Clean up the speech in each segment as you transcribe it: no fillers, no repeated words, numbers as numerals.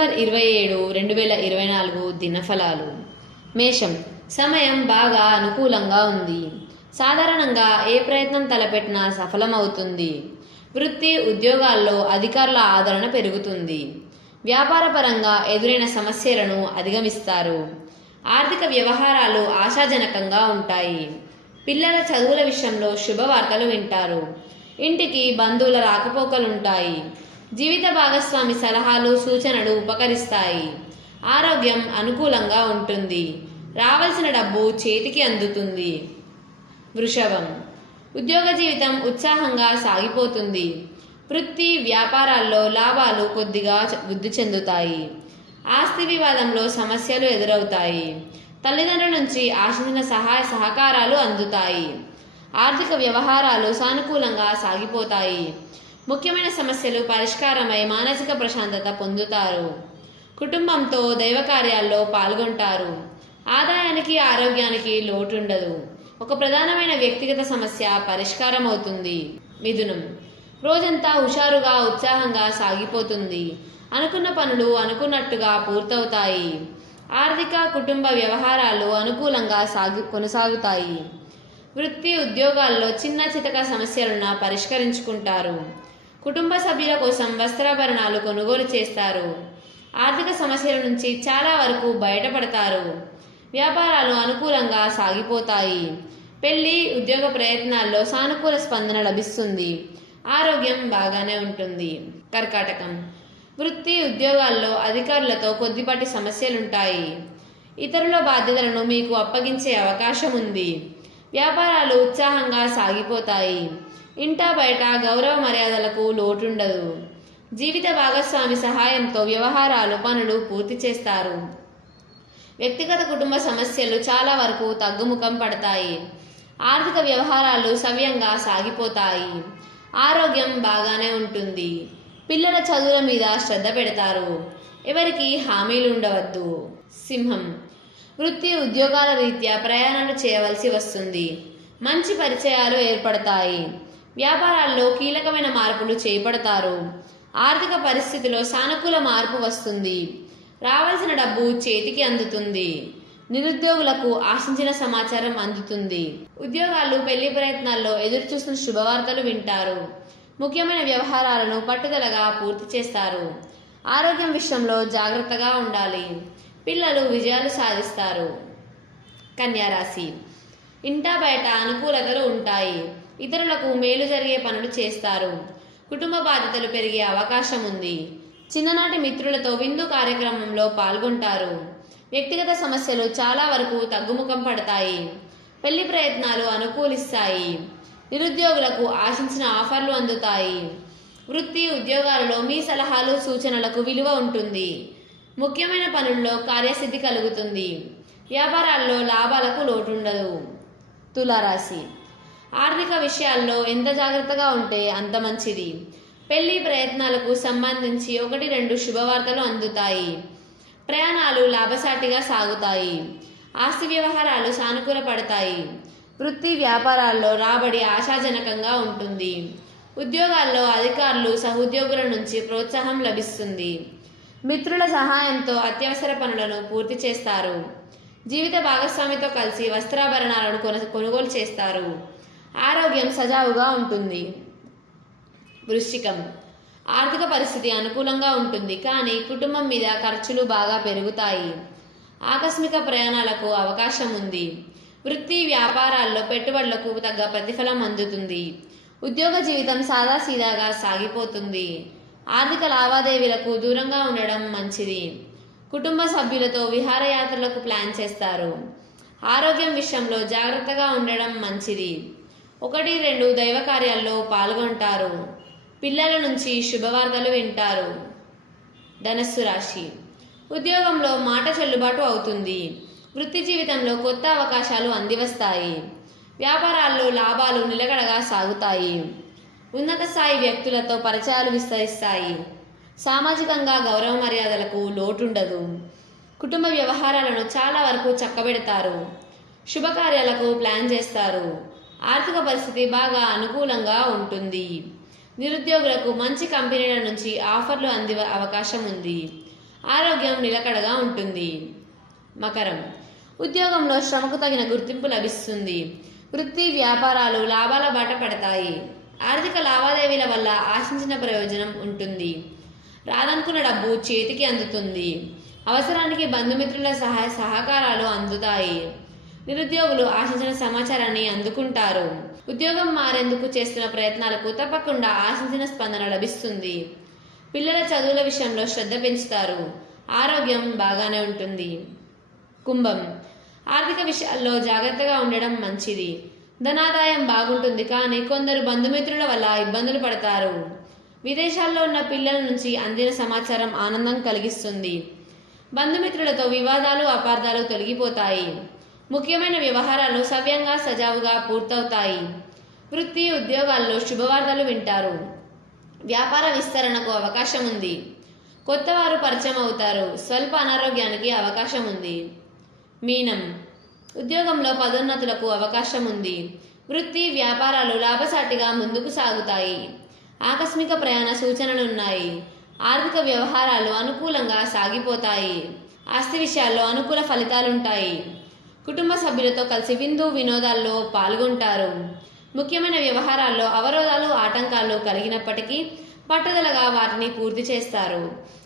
September 27, 2024 దినఫలాలు. మేషం. సమయం బాగా అనుకూలంగా ఉంది. సాధారణంగా ఏ ప్రయత్నం తలపెట్టినా సఫలమవుతుంది. వృత్తి ఉద్యోగాల్లో అధికారుల ఆదరణ పెరుగుతుంది. వ్యాపారపరంగా ఎదురైన సమస్యలను అధిగమిస్తారు. ఆర్థిక వ్యవహారాలు ఆశాజనకంగా ఉంటాయి. పిల్లల చదువుల విషయంలో శుభవార్తలు వింటారు. ఇంటికి బంధువుల రాకపోకలుంటాయి. జీవిత భాగస్వామి సలహాలు సూచనలు ఉపకరిస్తాయి. ఆరోగ్యం అనుకూలంగా ఉంటుంది. రావాల్సిన డబ్బు చేతికి అందుతుంది. వృషభం. ఉద్యోగ జీవితం ఉత్సాహంగా సాగిపోతుంది. వృత్తి వ్యాపారాల్లో లాభాలు కొద్దిగా వృద్ధి చెందుతాయి. ఆస్తి వివాదంలో సమస్యలు ఎదురవుతాయి. తల్లిదండ్రుల నుంచి ఆశించిన సహాయ సహకారాలు అందుతాయి. ఆర్థిక వ్యవహారాలు సానుకూలంగా సాగిపోతాయి. ముఖ్యమైన సమస్యలు పరిష్కారమై మానసిక ప్రశాంతత పొందుతారు. కుటుంబంతో దైవ కార్యాల్లో పాల్గొంటారు. ఆదాయానికి ఆరోగ్యానికి లోటుండదు. ఒక ప్రధానమైన వ్యక్తిగత సమస్య పరిష్కారం అవుతుంది. మిథునం. రోజంతా హుషారుగా ఉత్సాహంగా సాగిపోతుంది. అనుకున్న పనులు అనుకున్నట్టుగా పూర్తవుతాయి. ఆర్థిక కుటుంబ వ్యవహారాలు అనుకూలంగా కొనసాగుతాయి. వృత్తి ఉద్యోగాల్లో చిన్న చితక సమస్యలను పరిష్కరించుకుంటారు. కుటుంబ సభ్యుల కోసం వస్త్రాభరణాలు కొనుగోలు చేస్తారు. ఆర్థిక సమస్యల నుంచి చాలా వరకు బయటపడతారు. వ్యాపారాలు అనుకూలంగా సాగిపోతాయి. పెళ్లి ఉద్యోగ ప్రయత్నాల్లో సానుకూల స్పందన లభిస్తుంది. ఆరోగ్యం బాగానే ఉంటుంది. కర్కాటకం. వృత్తి ఉద్యోగాల్లో అధికారులతో కొద్దిపాటి సమస్యలుంటాయి. ఇతరుల బాధ్యతలను మీకు అప్పగించే అవకాశం ఉంది. వ్యాపారాలు ఉత్సాహంగా సాగిపోతాయి. ఇంటా బయట గౌరవ మర్యాదలకు లోటుండదు. జీవిత భాగస్వామి సహాయంతో వ్యవహారాలు పనులు పూర్తి చేస్తారు. వ్యక్తిగత కుటుంబ సమస్యలు చాలా వరకు తగ్గుముఖం పడతాయి. ఆర్థిక వ్యవహారాలు సవ్యంగా సాగిపోతాయి. ఆరోగ్యం బాగానే ఉంటుంది. పిల్లల చదువుల మీద శ్రద్ధ పెడతారు. ఎవరికి హామీలు ఉండవద్దు. సింహం. వృత్తి ఉద్యోగాల రీత్యా ప్రయాణాలు చేయవలసి వస్తుంది. మంచి పరిచయాలు ఏర్పడతాయి. వ్యాపారాల్లో కీలకమైన మార్పులు చేపడతారు. ఆర్థిక పరిస్థితిలో సానుకూల మార్పు వస్తుంది. రావాల్సిన డబ్బు చేతికి అందుతుంది. నిరుద్యోగులకు ఆశించిన సమాచారం అందుతుంది. ఉద్యోగాలు పెళ్లి ప్రయత్నాల్లో ఎదురుచూస్తున్న శుభవార్తలు వింటారు. ముఖ్యమైన వ్యవహారాలను పట్టుదలగా పూర్తి చేస్తారు. ఆరోగ్యం విషయంలో జాగ్రత్తగా ఉండాలి. పిల్లలు విజయాలు సాధిస్తారు. కన్యారాశి. ఇంటా బయట అనుకూలతలు ఉంటాయి. ఇతరులకు మేలు జరిగే పనులు చేస్తారు. కుటుంబ బాధ్యతలు పెరిగే అవకాశం ఉంది. చిన్ననాటి మిత్రులతో విందు కార్యక్రమంలో పాల్గొంటారు. వ్యక్తిగత సమస్యలు చాలా వరకు తగ్గుముఖం పడతాయి. పెళ్లి ప్రయత్నాలు అనుకూలిస్తాయి. నిరుద్యోగులకు ఆశించిన ఆఫర్లు అందుతాయి. వృత్తి ఉద్యోగాలలో మీ సలహాలు సూచనలకు విలువ ఉంటుంది. ముఖ్యమైన పనుల్లో కార్యసిద్ధి కలుగుతుంది. వ్యాపారాల్లో లాభాలకు లోటుండదు. తులారాశి. ఆర్థిక విషయాల్లో ఎంత జాగ్రత్తగా ఉంటే అంత మంచిది. పెళ్లి ప్రయత్నాలకు సంబంధించి 1-2 శుభవార్తలు అందుతాయి. ప్రయాణాలు లాభసాటిగా సాగుతాయి. ఆస్తి వ్యవహారాలు సానుకూలపడతాయి. వృత్తి వ్యాపారాల్లో రాబడి ఆశాజనకంగా ఉంటుంది. ఉద్యోగాల్లో అధికారులు సహోద్యోగుల నుంచి ప్రోత్సాహం లభిస్తుంది. మిత్రుల సహాయంతో అత్యవసర పనులను పూర్తి చేస్తారు. జీవిత భాగస్వామితో కలిసి వస్త్రాభరణాలను కొనుగోలు చేస్తారు. ఆరోగ్యం సజావుగా ఉంటుంది. వృశ్చికం. ఆర్థిక పరిస్థితి అనుకూలంగా ఉంటుంది, కానీ కుటుంబం మీద ఖర్చులు బాగా పెరుగుతాయి. ఆకస్మిక ప్రయాణాలకు అవకాశం ఉంది. వృత్తి వ్యాపారాల్లో పెట్టుబడులకు తగ్గ ప్రతిఫలం అందుతుంది. ఉద్యోగ జీవితం సాదాసీదాగా సాగిపోతుంది. ఆర్థిక లావాదేవీలకు దూరంగా ఉండడం మంచిది. కుటుంబ సభ్యులతో విహారయాత్రలకు ప్లాన్ చేస్తారు. ఆరోగ్యం విషయంలో జాగ్రత్తగా ఉండడం మంచిది. 1-2 దైవ కార్యాల్లో పాల్గొంటారు. పిల్లల నుంచి శుభవార్తలు వింటారు. ధనస్సు రాశి. ఉద్యోగంలో మాట చెల్లుబాటు అవుతుంది. వృత్తి జీవితంలో కొత్త అవకాశాలు అందివస్తాయి. వ్యాపారాల్లో లాభాలు నిలకడగా సాగుతాయి. ఉన్నత స్థాయి వ్యక్తులతో పరిచయాలు విస్తరిస్తాయి. సామాజికంగా గౌరవ మర్యాదలకు లోటుండదు. కుటుంబ వ్యవహారాలను చాలా వరకు చక్కబెడతారు. శుభకార్యాలకు ప్లాన్ చేస్తారు. ఆర్థిక పరిస్థితి బాగా అనుకూలంగా ఉంటుంది. నిరుద్యోగులకు మంచి కంపెనీల నుంచి ఆఫర్లు అందే అవకాశం ఉంది. ఆరోగ్యం నిలకడగా ఉంటుంది. మకరం, ఉద్యోగంలో శ్రమకు తగిన గుర్తింపు లభిస్తుంది. వృత్తి వ్యాపారాలు లాభాల బాట పడతాయి. ఆర్థిక లావాదేవీల వల్ల ఆశించిన ప్రయోజనం ఉంటుంది. రాదనుకున్న డబ్బు చేతికి అందుతుంది. అవసరానికి బంధుమిత్రుల సహకారాలు అందుతాయి. నిరుద్యోగులు ఆశించిన సమాచారాన్ని అందుకుంటారు. ఉద్యోగం మారేందుకు చేస్తున్న ప్రయత్నాలకు తప్పకుండా ఆశించిన స్పందన లభిస్తుంది. పిల్లల చదువుల విషయంలో శ్రద్ధ పెంచుతారు. ఆరోగ్యం బాగానే ఉంటుంది. కుంభం, ఆర్థిక విషయాల్లో జాగ్రత్తగా ఉండడం మంచిది. ధనాదాయం బాగుంటుంది, కానీ కొందరు బంధుమిత్రుల వల్ల ఇబ్బందులు పడతారు. విదేశాల్లో ఉన్న పిల్లల నుంచి అందిన సమాచారం ఆనందం కలిగిస్తుంది. బంధుమిత్రులతో వివాదాలు అపార్థాలు తొలగిపోతాయి. ముఖ్యమైన వ్యవహారాలు సవ్యంగా సజావుగా పూర్తవుతాయి. వృత్తి ఉద్యోగాల్లో శుభవార్తలు వింటారు. వ్యాపార విస్తరణకు అవకాశం ఉంది. కొత్తవారు పరిచయం అవుతారు. స్వల్ప అనారోగ్యానికి అవకాశం ఉంది. మీనం, ఉద్యోగంలో పదోన్నతులకు అవకాశం ఉంది. వృత్తి వ్యాపారాలు లాభసాటిగా ముందుకు సాగుతాయి. ఆకస్మిక ప్రయాణ సూచనలున్నాయి. ఆర్థిక వ్యవహారాలు అనుకూలంగా సాగిపోతాయి. ఆస్తి విషయాల్లో అనుకూల ఫలితాలుంటాయి. కుటుంబ సభ్యులతో కలిసి వినోదాల్లో పాల్గొంటారు. ముఖ్యమైన వ్యవహారాల్లో అవరోధాలు ఆటంకాలు కలిగినప్పటికీ పట్టుదలగా వాటిని పూర్తి చేస్తారు.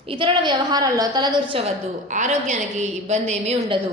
ఇతరుల వ్యవహారాల్లో తలదూర్చవద్దు. ఆరోగ్యానికి ఇబ్బంది ఏమీ ఉండదు.